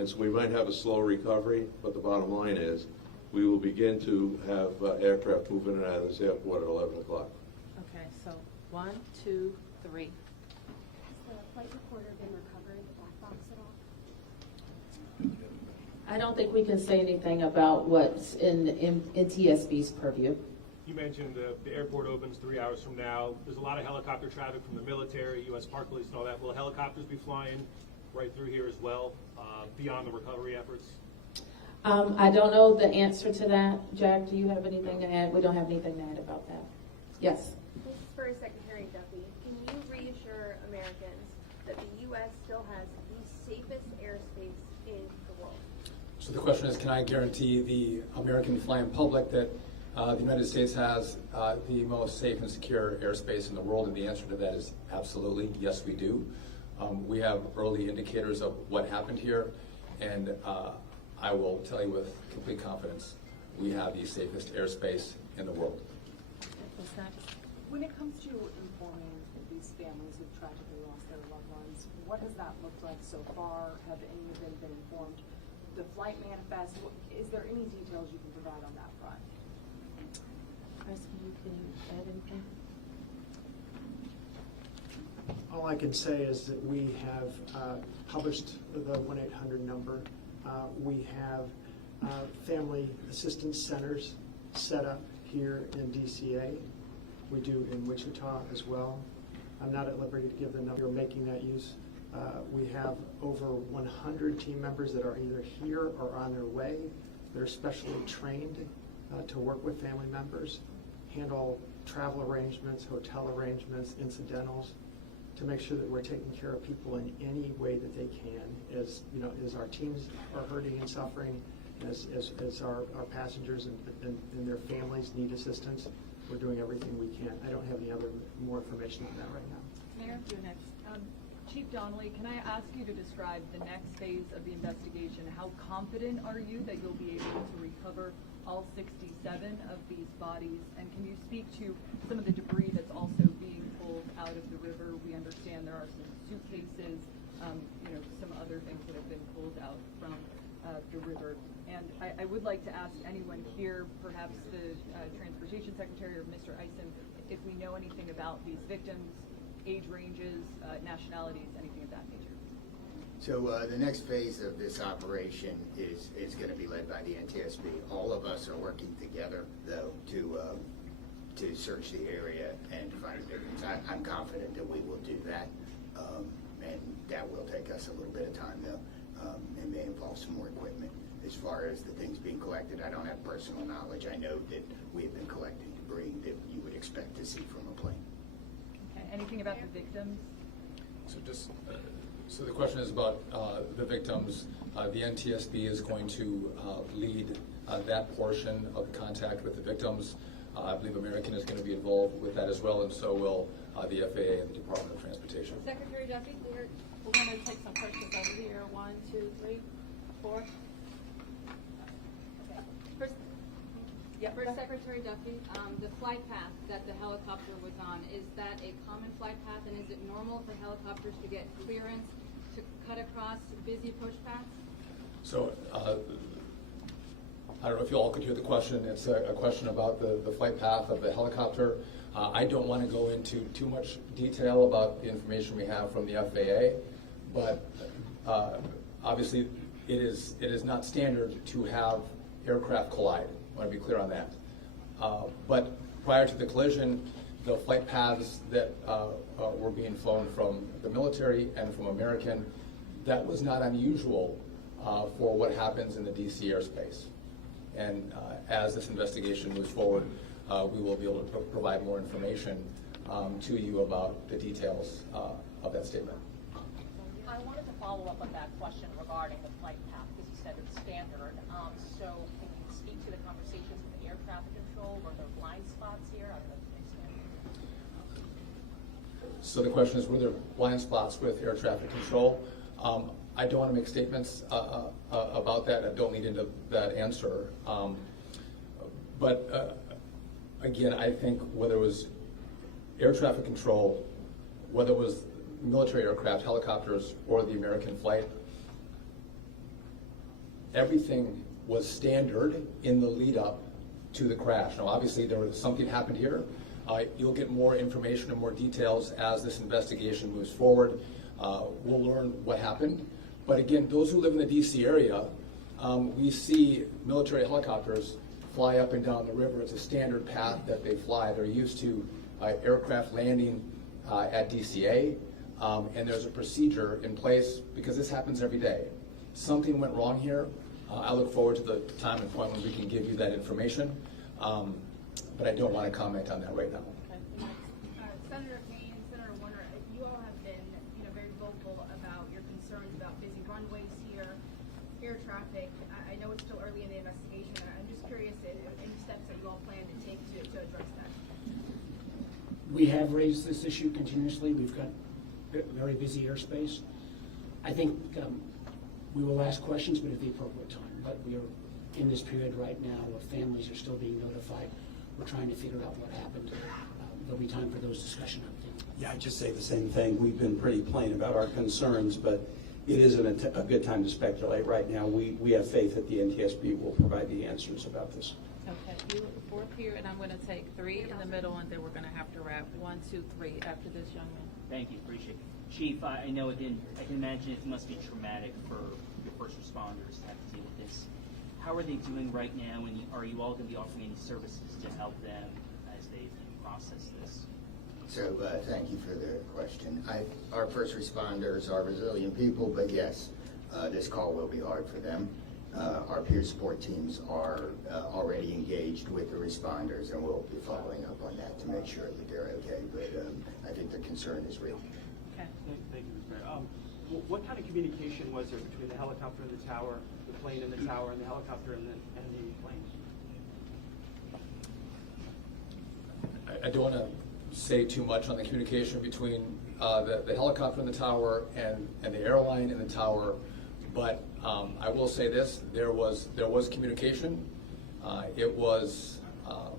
And so we might have a slow recovery, but the bottom line is we will begin to have aircraft moving in and out of this airport at 11 o'clock. Okay, so 1, 2, 3. Has the flight recorder been recovered, the black box at all? I don't think we can say anything about what's in TSB's purview. You mentioned the airport opens 3 hours from now. There's a lot of helicopter traffic from the military, U.S. Park Police and all that. Will helicopters be flying right through here as well, beyond the recovery efforts? I don't know the answer to that. Jack, do you have anything to add? We don't have anything to add about that. Yes. This is for Secretary Duffy. Can you reassure Americans that the U.S. still has the safest airspace in the world? So the question is, can I guarantee the American flying public that the United States has the most safe and secure airspace in the world? And the answer to that is absolutely, yes, we do. We have early indicators of what happened here, and I will tell you with complete confidence, we have the safest airspace in the world. What's next? When it comes to informing these families who've tragically lost their loved ones, what has that looked like so far? Have any of them been informed? The flight manifest, is there any details you can provide on that front? Chris, can you add anything? All I can say is that we have published the 1-800 number. We have family assistance centers set up here in DCA. We do in Wichita as well. I'm not at liberty to give the number. We're making that use. We have over 100 team members that are either here or on their way. They're specially trained to work with family members, handle travel arrangements, hotel arrangements, incidentals, to make sure that we're taking care of people in any way that they can. As you know, as our teams are hurting and suffering, as our passengers and their families need assistance, we're doing everything we can. I don't have any more information on that right now. Mayor, you're next. Chief Donnelly, can I ask you to describe the next phase of the investigation? How confident are you that you'll be able to recover all 67 of these bodies? And can you speak to some of the debris that's also being pulled out of the river? We understand there are some suitcases, some other things that have been pulled out from the river. And I would like to ask anyone here, perhaps the Transportation Secretary or Mr. Eisen, if we know anything about these victims, age ranges, nationalities, anything of that nature. So the next phase of this operation is going to be led by the NTSB. All of us are working together, though, to search the area and to find victims. I'm confident that we will do that, and that will take us a little bit of time, though, and may involve some more equipment. As far as the things being collected, I don't have personal knowledge. I know that we have been collecting debris that you would expect to see from a plane. Okay. Anything about the victims? So the question is about the victims. The NTSB is going to lead that portion of the contact with the victims. I believe American is going to be involved with that as well, and so will the FAA and the Department of Transportation. Secretary Duffy, we're going to take some questions over here. 1, 2, 3, 4. Okay. For Secretary Duffy, the flight path that the helicopter was on, is that a common flight path, and is it normal for helicopters to get clearance to cut across busy approach paths? So I don't know if you all could hear the question. It's a question about the flight path of the helicopter. I don't want to go into too much detail about the information we have from the FAA, but obviously it is not standard to have aircraft collide. I want to be clear on that. But prior to the collision, the flight paths that were being flown from the military and from American, that was not unusual for what happens in the DC airspace. And as this investigation moves forward, we will be able to provide more information to you about the details of that statement. I wanted to follow up on that question regarding the flight path, because you said it's standard. So can you speak to the conversations with air traffic control? Were there blind spots here? I don't know if it's standard. So the question is, were there blind spots with air traffic control? I don't want to make statements about that. I don't lead into that answer. But again, I think whether it was air traffic control, whether it was military aircraft, helicopters, or the American flight, everything was standard in the lead up to the crash. Now, obviously, something happened here. You'll get more information and more details as this investigation moves forward. We'll learn what happened. But again, those who live in the DC area, we see military helicopters fly up and down the river. It's a standard path that they fly. They're used to aircraft landing at DCA, and there's a procedure in place because this happens every day. Something went wrong here. I look forward to the time and point when we can give you that information, but I don't want to comment on that right now. Senator Payne, Senator Warner, you all have been, very vocal about your concerns about busy runways here, air traffic. I know it's still early in the investigation. I'm just curious if any steps that you all plan to take to address that. We have raised this issue continuously. We've got very busy airspace. I think we will ask questions, but at the appropriate time. But we are in this period right now where families are still being notified. We're trying to figure out what happened. There'll be time for those discussion updates. Yeah, I'd just say the same thing. We've been pretty plain about our concerns, but it isn't a good time to speculate right now. We have faith that the NTSB will provide the answers about this. Okay, you fourth here, and I'm going to take 3 in the middle, and then we're going to have to wrap 1, 2, 3 after this young man. Thank you, appreciate it. Chief, I know I can imagine it must be traumatic for your first responders to have to deal with this. How are they doing right now, and are you all going to be offering any services to help them as they process this? So thank you for the question. Our first responders are resilient people, but yes, this call will be hard for them. Our peer support teams are already engaged with the responders, and we'll be following up on that to make sure that they're okay. But I think the concern is real. Okay. Thank you, Ms. Mayor. What kind of communication was there between the helicopter and the tower, the plane and the tower, and the helicopter and the plane? I don't want to say too much on the communication between the helicopter and the tower and the airline and the tower, but I will say this: there was communication. It was I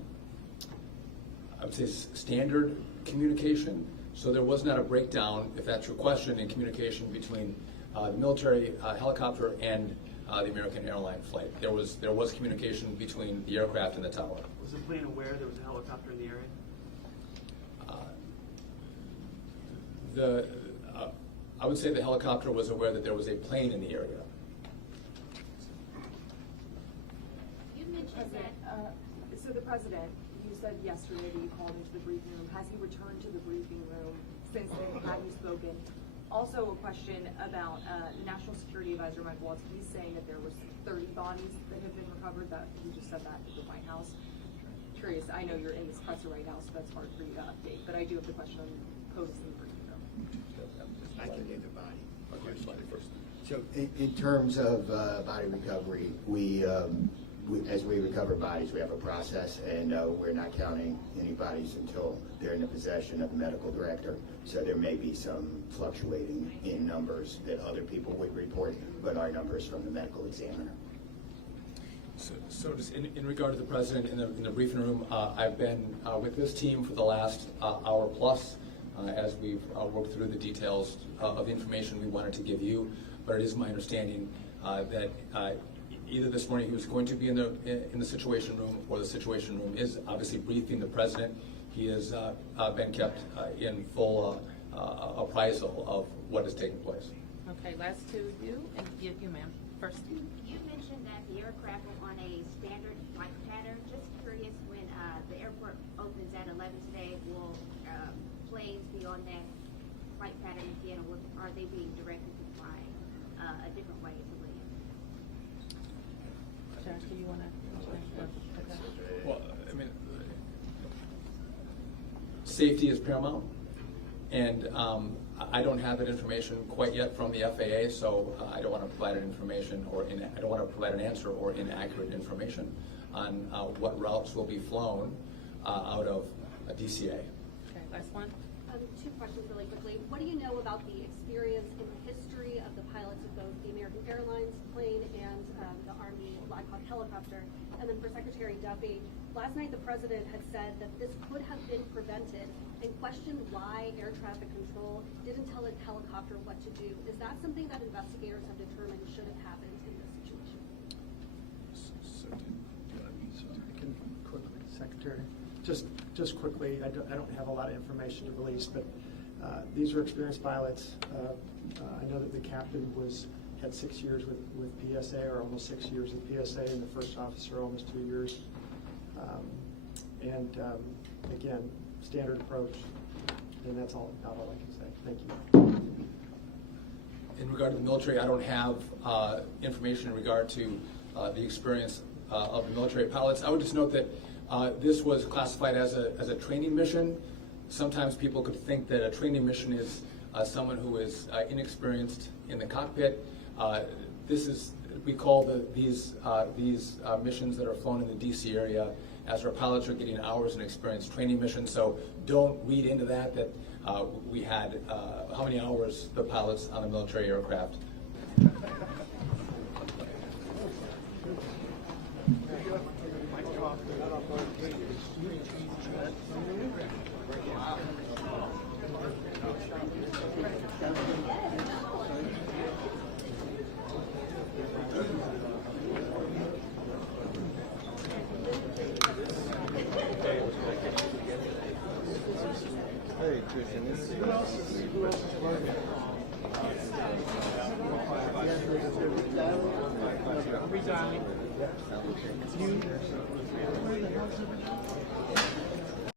would say standard communication. So there was not a breakdown, if that's your question, in communication between the military helicopter and the American airline flight. There was communication between the aircraft and the tower. Was the plane aware there was a helicopter in the area? I would say the helicopter was aware that there was a plane in the area. You mentioned that. So the president, you said yesterday that you called into the briefing room. Has he returned to the briefing room since then? Have you spoken? Also a question about the National Security Advisor, Mike Waltz. He's saying that there was 30 bodies that have been recovered. That he just said that at the White House. Curious, I know you're in this presser right now, so that's hard for you to update. But I do have the question on posed in the briefing room. I can get the body. First. So in terms of body recovery, we as we recover bodies, we have a process, and we're not counting any bodies until they're in the possession of the medical director. So there may be some fluctuating in numbers that other people would report, but our numbers from the medical examiner. So just in regard to the president in the briefing room, I've been with this team for the last hour plus as we've worked through the details of the information we wanted to give you. But it is my understanding that either this morning he was going to be in the Situation Room, or the Situation Room is obviously briefing the president. He has been kept in full appraisal of what is taking place. Okay, last two, you, and you, ma'am. First. You mentioned that the aircraft were on a standard flight pattern. Just curious, when the airport opens at 11 today, will planes be on that flight pattern again, or are they being directed to fly a different way to Williams? Josh, do you want to? Okay. Well, I mean, safety is paramount, and I don't have that information quite yet from the FAA, so I don't want to provide an information I don't want to provide an answer or inaccurate information on what routes will be flown out of DCA. Okay, last one. Two questions really quickly. What do you know about the experience and history of the pilots of both the American Airlines plane and the Army Blackhawk helicopter? And then for Secretary Duffy, last night the president had said that this could have been prevented and questioned why air traffic control didn't tell a helicopter what to do. Is that something that investigators have determined should have happened in this situation? Just quickly, I don't have a lot of information to release, but these are experienced pilots. I know that the captain had 6 years with PSA, or almost 6 years with PSA, and the first officer almost 2 years. Again, standard approach, and that's about all I can say. Thank you. In regard to the military, I don't have information in regard to the experience of the military pilots. I would just note that this was classified as a training mission. Sometimes people could think that a training mission is someone who is inexperienced in the cockpit. We call these missions that are flown in the DC area as our pilots are getting hours in experience training missions. So don't read into that we had how many hours the pilots on a military aircraft. Are we dialing? You?